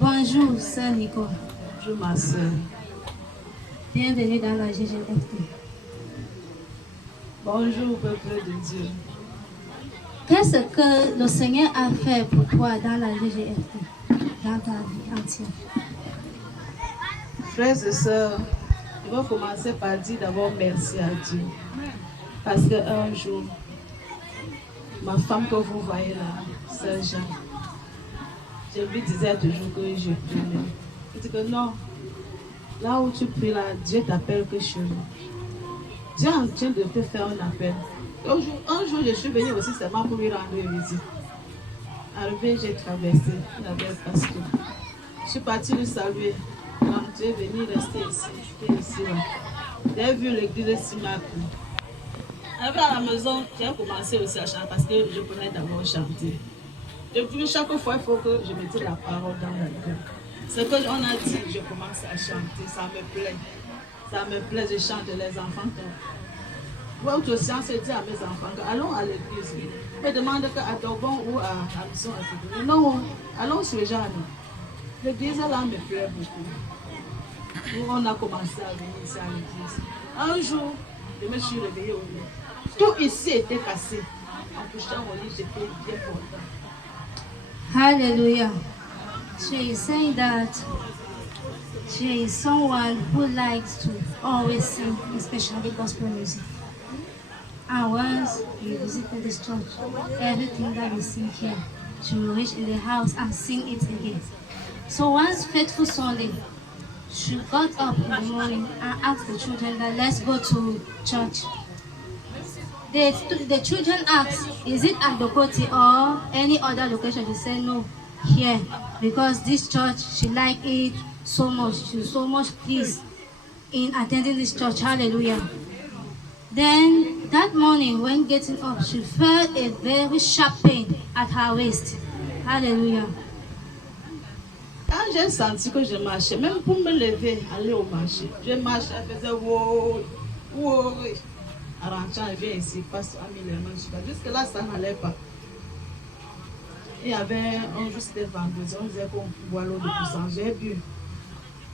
Bonjour, sœur Nico. Bonjour, ma sœur. Bienvenue dans la GGFT. Bonjour, peuple de Dieu. Qu'est-ce que le Seigneur a fait pour toi dans la GGFT, dans ta vie entière? Frères et sœurs, je vais commencer par dire d'abord merci à Dieu. Parce qu'un jour, ma femme que vous voyez là, sœur Jean, je lui disais toujours que je priais. Je dis que non, là où tu pries là, Dieu t'appelle que chez nous. Dieu est en train de te faire un appel. Un jour, je suis venue aussi seulement pour lui rendre visite. Arrivé, j'ai traversé avec le pasteur. Je suis partie le saluer. Quand tu es venu rester ici, j'étais ici là. J'ai vu l'église si m'a plu. Arrivé à la maison, j'ai commencé aussi à chanter parce que je connais d'abord chanter. Depuis chaque fois, il faut que je mette la parole dans la gueule. Ce qu'on a dit, je commence à chanter, ça me plaît. Ça me plaît, je chante les enfants. Votre science dit à mes enfants, allons à l'église. Ils me demandent à Dogon ou à la mission à non, allons sur les gens. L'église là me plaît beaucoup. Nous, on a commencé à venir ici à l'église. Un jour, je me suis réveillée au lit. Tout ici était cassé. En touchant au lit, j'étais bien content. Hallelujah. She is saying that she is someone who likes to always sing, especially gospel music. And once we visited this church, everything that we sing here, she will reach in the house and sing it again. So one faithful Sunday, she got up in the morning and asked the children that let's go to church. The children asked, is it at Dokoti or any other location? She said no, here, because this church, she liked it so much. She was so much pleased in attending this church. Hallelujah. Then that morning, when getting up, she felt a very sharp pain at her waist. Hallelujah. Quand j'ai senti que je marchais, même pour me lever, aller au marché, je marchais, je faisais wow, wow. En rentrant, je viens ici, passe à mis les mains. Jusque là, ça n'allait pas. Il y avait un jour, c'était vendredi, on disait qu'on boit l'eau de puissance. J'ai bu.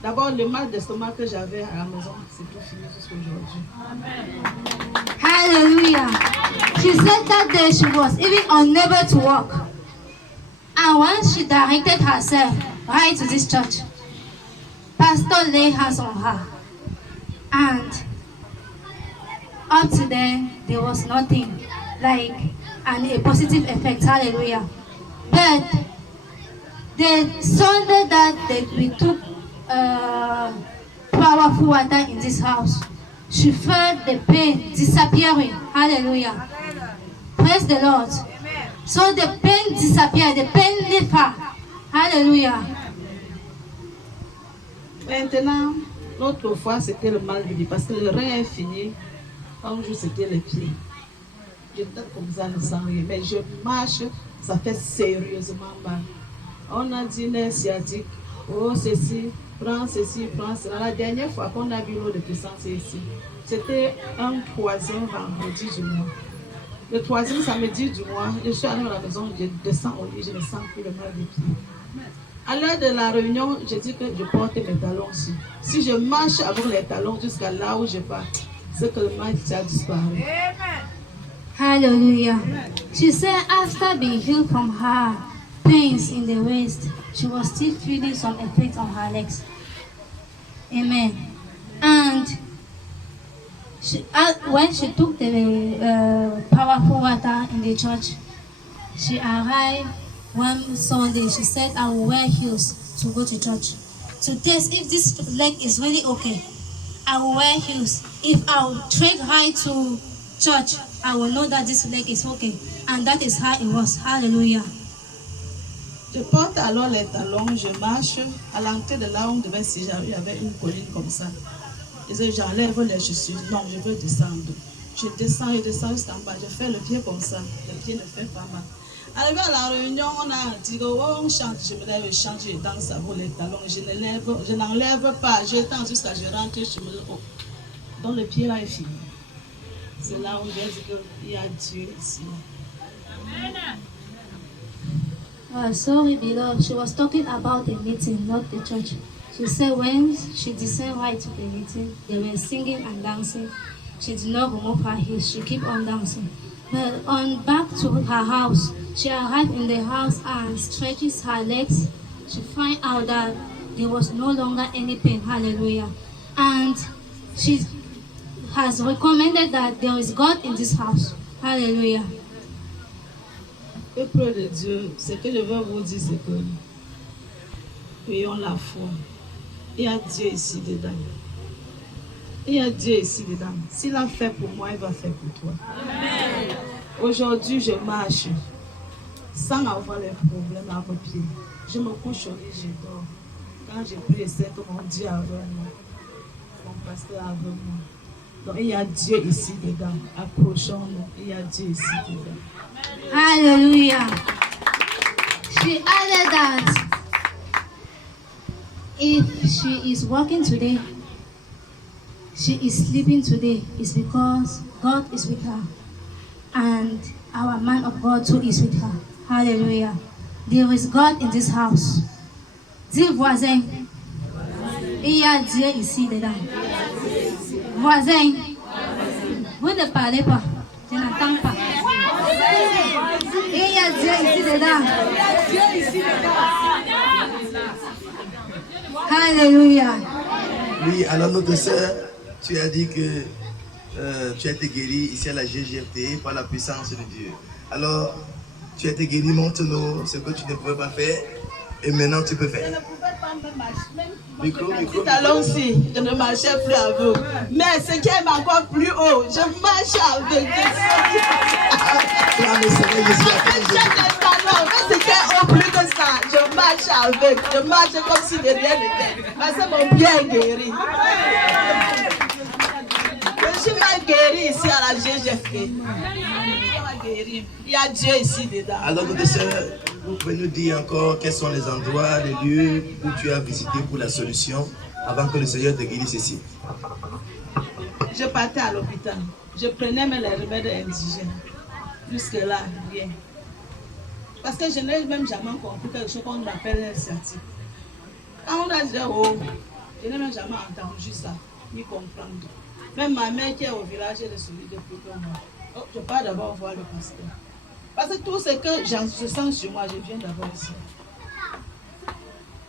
D'abord, le mal d'estomac que j'avais à la maison, c'est tout fini jusqu'aujourd'hui. Hallelujah. She said that day she was even unable to walk. And once she directed herself right to this church, Pastor laid hands on her. And up to then, there was nothing like a positive effect. Hallelujah. But the Sunday that we took powerful water in this house, she felt the pain disappearing. Hallelujah. Praise the Lord. So the pain disappeared, the pain left her. Hallelujah. Maintenant, l'autre fois, c'était le mal de vie parce que le rein est fini. Un jour, c'était les pieds. J'étais comme ça, ne sens rien. Mais je marche, ça fait sérieusement mal. On a dit une sciatique. Oh, ceci, prends ceci, prends cela. La dernière fois qu'on a vu l'eau de puissance ici, c'était un troisième vendredi du mois. Le troisième samedi du mois, je suis allée à la maison, je descends au lit, je ne sens plus le mal des pieds. À l'heure de la réunion, je dis que je porte mes talons aussi. Si je marche avec les talons jusqu'à là où je pars, c'est que le mal a disparu. Hallelujah. She said after being healed from her pains in the waist, she was still feeling some effects on her legs. Amen. And when she took the powerful water in the church, she arrived one Sunday. She said, I will wear heels to go to church to test if this leg is really okay. I will wear heels. If I will trek high to church, I will know that this leg is okay. And that is how it was. Hallelujah. Je porte alors les talons, je marche à l'entrée de là où on devait siéger. Il y avait une colline comme ça. Je dis, j'enlève les chaussures. Non, je veux descendre. Je descends jusqu'en bas. Je fais le pied comme ça. Le pied ne fait pas mal. Arrivé à la réunion, on a dit, oh, on chante. Je me lève, je chante, je danse avec les talons. Je n'enlève pas. J'attends jusqu'à ce que je rentre, je me lève. Donc le pied là est fini. C'est là où j'ai dit qu'il y a Dieu ici. Sorry, beloved. She was talking about the meeting, not the church. She said when she descended right to the meeting, they were singing and dancing. She did not remove her heels. She kept on dancing. But on back to her house, she arrived in the house and stretches her legs. She find out that there was no longer any pain. Hallelujah. And she has recommended that there is God in this house. Hallelujah. Peuple de Dieu, ce que je veux vous dire, c'est que ayons la foi. Il y a Dieu ici dedans. Il y a Dieu ici dedans. S'il a fait pour moi, il va faire pour toi. Amen. Aujourd'hui, je marche sans avoir les problèmes à mes pieds. Je me couche au lit, je dors. Quand j'ai pris, c'est que mon Dieu avec moi. Mon pasteur avec moi. Donc il y a Dieu ici dedans. Approchons-nous. Il y a Dieu ici dedans. Hallelujah. She added that if she is working today, she is sleeping today, it's because God is with her. And our man of God too is with her. Hallelujah. There is God in this house. Dis voisin, il y a Dieu ici dedans. Voisin, vous ne parlez pas, je n'entends pas. Il y a Dieu ici dedans. Alléluia. Oui, alors notre sœur, tu as dit que tu as été guérie ici à la GGFT par la puissance de Dieu. Alors, tu as été guérie, montre-nous ce que tu ne pouvais pas faire et maintenant tu peux faire. Je ne pouvais pas me marcher, même Micro. tout à l'heure aussi, je ne marchais plus avec. Mais ce qui est encore plus haut, je marche avec. Ce qui est au plus que ça, je marche avec. Je marche comme si de rien n'était. Parce que mon pied est guéri. Je suis mal guéri ici à la GGFT. Il y a Dieu ici dedans. Alors, notre sœur, vous pouvez nous dire encore quels sont les endroits, les lieux où tu as visité pour la solution avant que le Seigneur te guérisse ici. Je partais à l'hôpital. Je prenais mes remèdes indigènes. Jusque-là, rien. Parce que je n'ai même jamais compris quelque chose qu'on appelle un sciatique. Quand on a dit, oh, je n'ai même jamais entendu ça, ni comprendre. Même ma mère qui est au village, elle est suivie depuis que moi. Oh, je pars d'abord voir le pasteur. Parce que tout ce que je sens sur moi, je viens d'abord ici.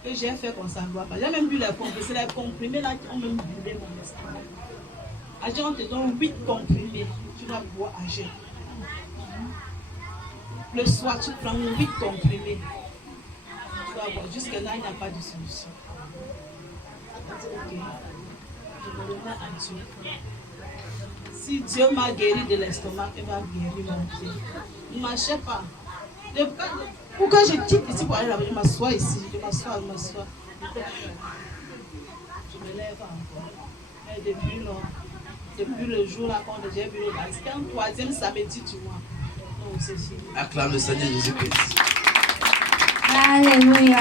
Et j'ai fait qu'on s'en voit pas. J'ai même vu les comprimés. C'est les comprimés là qui ont même brûlé mon estomac. Agir, on te donne 8 comprimés. Tu vas boire à jeun. Le soir, tu prends 8 comprimés. Tu vas boire. Jusque-là, il n'y a pas de solution. Ok. Je me remets à Dieu. Si Dieu m'a guéri de l'estomac, il va guérir mon pied. Ne marchez pas. Pour que je quitte ici pour aller là-bas, je m'assois ici. Je m'assois. Je me lève encore. Mais depuis le jour là, quand j'ai vu le bas, c'était un troisième samedi, tu vois. Donc c'est fini. Acclame le Seigneur Jésus-Christ. Alléluia.